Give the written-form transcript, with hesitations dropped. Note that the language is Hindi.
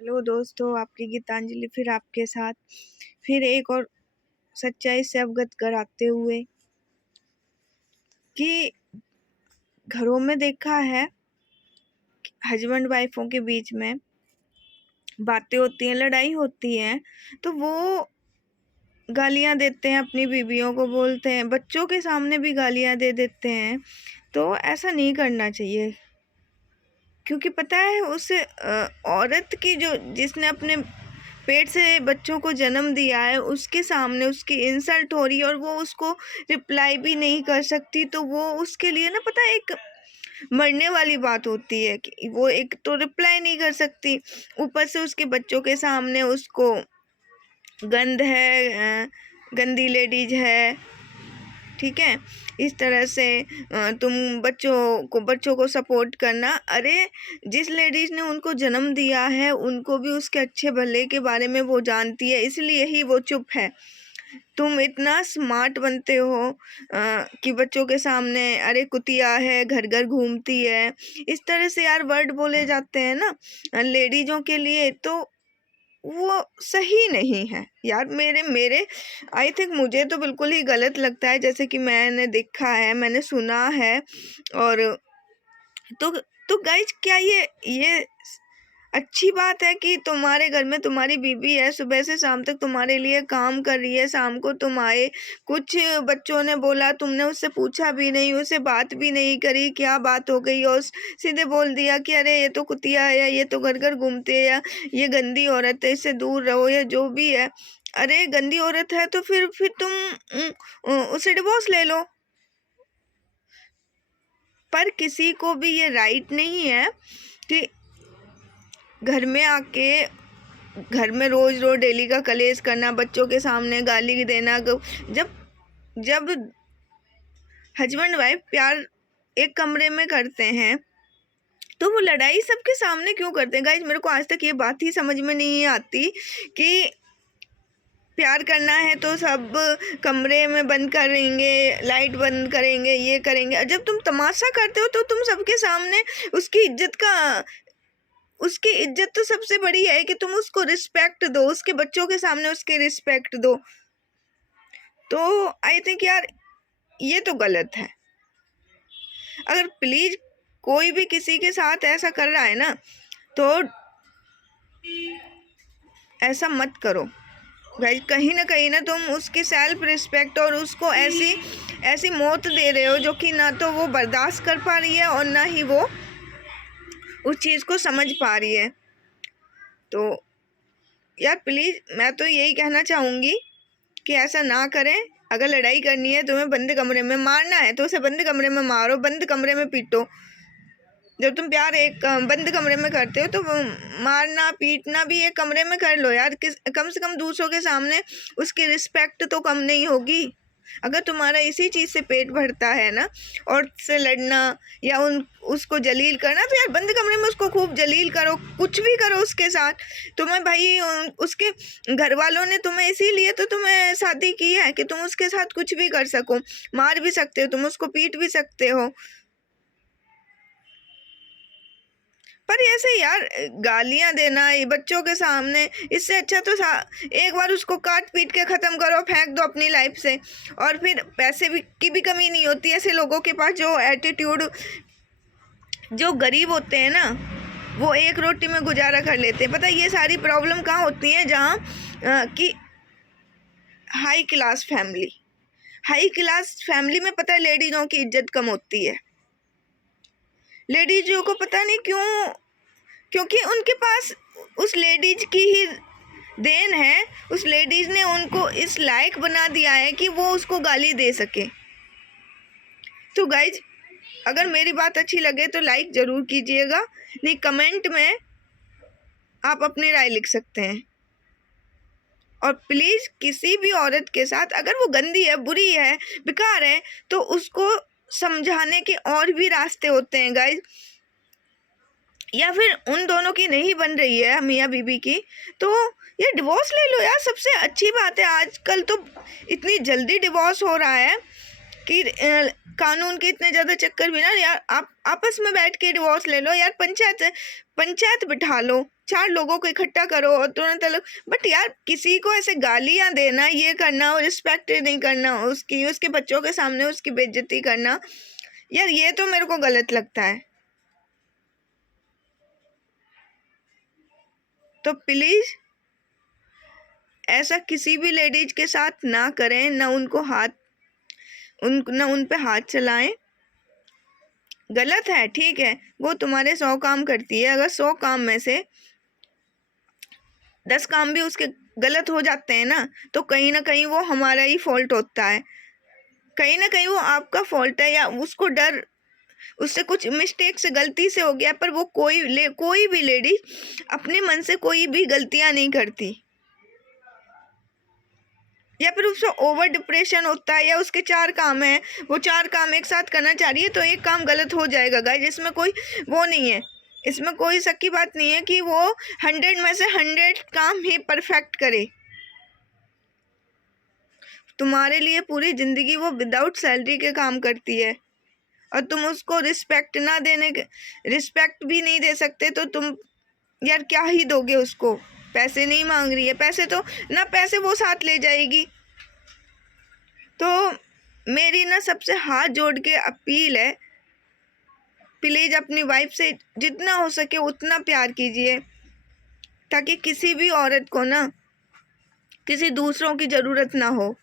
हेलो दोस्तों, आपकी गीतांजलि फिर आपके साथ फिर एक और सच्चाई से अवगत कराते हुए कि घरों में देखा है हस्बैंड वाइफों के बीच में बातें होती हैं, लड़ाई होती है तो वो गालियां देते हैं, अपनी बीवियों को बोलते हैं, बच्चों के सामने भी गालियां दे देते हैं। तो ऐसा नहीं करना चाहिए, क्योंकि पता है उस औरत की जो जिसने अपने पेट से बच्चों को जन्म दिया है उसके सामने उसकी इंसल्ट हो रही है और वो उसको रिप्लाई भी नहीं कर सकती। तो वो उसके लिए ना पता है एक मरने वाली बात होती है कि वो एक तो रिप्लाई नहीं कर सकती, ऊपर से उसके बच्चों के सामने उसको गंद है, गंदी लेडीज है। ठीक है, इस तरह से तुम बच्चों को सपोर्ट करना। अरे जिस लेडीज ने उनको जन्म दिया है उनको भी उसके अच्छे भले के बारे में वो जानती है, इसलिए ही वो चुप है। तुम इतना स्मार्ट बनते हो कि बच्चों के सामने अरे कुतिया है, घर घर घूमती है, इस तरह से यार वर्ड बोले जाते हैं ना लेडीजों के लिए, तो वो सही नहीं है यार। मेरे मेरे आई थिंक मुझे तो बिल्कुल ही गलत लगता है, जैसे कि मैंने देखा है, मैंने सुना है। और तो तो गाइज, क्या ये अच्छी बात है कि तुम्हारे घर में तुम्हारी बीवी है, सुबह से शाम तक तुम्हारे लिए काम कर रही है, शाम को तुम आए, कुछ बच्चों ने बोला, तुमने उससे पूछा भी नहीं, उससे बात भी नहीं करी क्या बात हो गई, और सीधे बोल दिया कि अरे ये तो कुतिया है, या ये तो घर घर घूमते है, या ये गंदी औरत है, इससे दूर रहो, या जो भी है। अरे गंदी औरत है तो फिर तुम उसे डिवोर्स ले लो। पर किसी को भी ये राइट नहीं है कि घर में आके घर में रोज रोज डेली का कलेश करना, बच्चों के सामने गाली देना। जब जब हस्बैंड वाइफ प्यार एक कमरे में करते हैं तो वो लड़ाई सबके सामने क्यों करते हैं? गाइज, मेरे को आज तक ये बात ही समझ में नहीं आती कि प्यार करना है तो सब कमरे में बंद करेंगे, लाइट बंद करेंगे, ये करेंगे। जब तुम तमाशा करते हो तो तुम सबके सामने उसकी इज्जत तो सबसे बड़ी है कि तुम उसको रिस्पेक्ट दो, उसके बच्चों के सामने उसके रिस्पेक्ट दो। तो आई थिंक यार ये तो गलत है। अगर प्लीज कोई भी किसी के साथ ऐसा कर रहा है ना, तो ऐसा मत करो गाइस। कहीं ना तुम उसकी सेल्फ रिस्पेक्ट और उसको ऐसी मौत दे रहे हो जो कि ना तो वो बर्दाश्त कर पा रही है और ना ही वो उस चीज़ को समझ पा रही है। तो यार प्लीज मैं तो यही कहना चाहूँगी कि ऐसा ना करें। अगर लड़ाई करनी है, तुम्हें बंद कमरे में मारना है तो उसे बंद कमरे में मारो, बंद कमरे में पीटो। जब तुम प्यार एक बंद कमरे में करते हो तो मारना पीटना भी एक कमरे में कर लो यार। कम से कम दूसरों के सामने उसकी रिस्पेक्ट तो कम नहीं होगी। अगर तुम्हारा इसी चीज़ से पेट भरता है ना, और से लड़ना या उसको जलील करना, तो यार बंद कमरे में उसको खूब जलील करो, कुछ भी करो उसके साथ। तुम्हें भाई उसके घर वालों ने तुम्हें इसीलिए तो तुम्हें शादी की है कि तुम उसके साथ कुछ भी कर सको। मार भी सकते हो तुम उसको, पीट भी सकते हो। पर ऐसे यार गालियां देना ये बच्चों के सामने, इससे अच्छा तो एक बार उसको काट पीट के ख़त्म करो, फेंक दो अपनी लाइफ से। और फिर पैसे की भी कमी नहीं होती ऐसे लोगों के पास जो एटीट्यूड, जो गरीब होते हैं ना, वो एक रोटी में गुजारा कर लेते हैं। पता है ये सारी प्रॉब्लम कहाँ होती हैं? जहाँ कि हाई क्लास फैमिली में पता है लेडीज़ों की इज्जत कम होती है। लेडीज़ों को पता नहीं क्यों, क्योंकि उनके पास उस लेडीज की ही देन है, उस लेडीज ने उनको इस लायक बना दिया है कि वो उसको गाली दे सके। तो गाइज, अगर मेरी बात अच्छी लगे तो लाइक ज़रूर कीजिएगा, नहीं कमेंट में आप अपनी राय लिख सकते हैं। और प्लीज़ किसी भी औरत के साथ अगर वो गंदी है, बुरी है, बेकार है, तो उसको समझाने के और भी रास्ते होते हैं गाइज। या फिर उन दोनों की नहीं बन रही है मियाँ बीबी की, तो ये डिवोर्स ले लो यार। सबसे अच्छी बात है, आजकल तो इतनी जल्दी डिवोर्स हो रहा है कि कानून के इतने ज़्यादा चक्कर भी ना यार, आप आपस में बैठ के डिवोर्स ले लो यार। पंचायत बिठा लो, 4 लोगों को इकट्ठा करो और तुरंत अलग। बट यार किसी को ऐसे गालियां देना, ये करना और रिस्पेक्ट नहीं करना उसकी, उसके बच्चों के सामने उसकी बेइज्जती करना, यार ये तो मेरे को गलत लगता है। तो प्लीज ऐसा किसी भी लेडीज के साथ ना करें, ना उनको ना उन पे हाथ चलाएं। गलत है, ठीक है, वो तुम्हारे 100 काम करती है, अगर 100 काम में से 10 काम भी उसके गलत हो जाते हैं ना, तो कहीं ना कहीं वो हमारा ही फॉल्ट होता है, कहीं ना कहीं वो आपका फॉल्ट है, या उसको डर, उससे कुछ मिस्टेक से गलती से हो गया। पर वो कोई भी लेडी अपने मन से कोई भी गलतियां नहीं करती, या फिर उसको ओवर डिप्रेशन होता है, या उसके 4 काम है, वो 4 काम एक साथ करना चाह रही है तो एक काम गलत हो जाएगा गाइस। इसमें कोई वो नहीं है, इसमें कोई शक की बात नहीं है कि वो 100 में से 100 काम ही परफेक्ट करे। तुम्हारे लिए पूरी जिंदगी वो विदाउट सैलरी के काम करती है, और तुम उसको रिस्पेक्ट भी नहीं दे सकते, तो तुम यार क्या ही दोगे उसको। पैसे नहीं मांग रही है, पैसे तो ना, पैसे वो साथ ले जाएगी। तो मेरी ना सबसे हाथ जोड़ के अपील है, प्लीज अपनी वाइफ से जितना हो सके उतना प्यार कीजिए, ताकि किसी भी औरत को ना किसी दूसरों की ज़रूरत ना हो।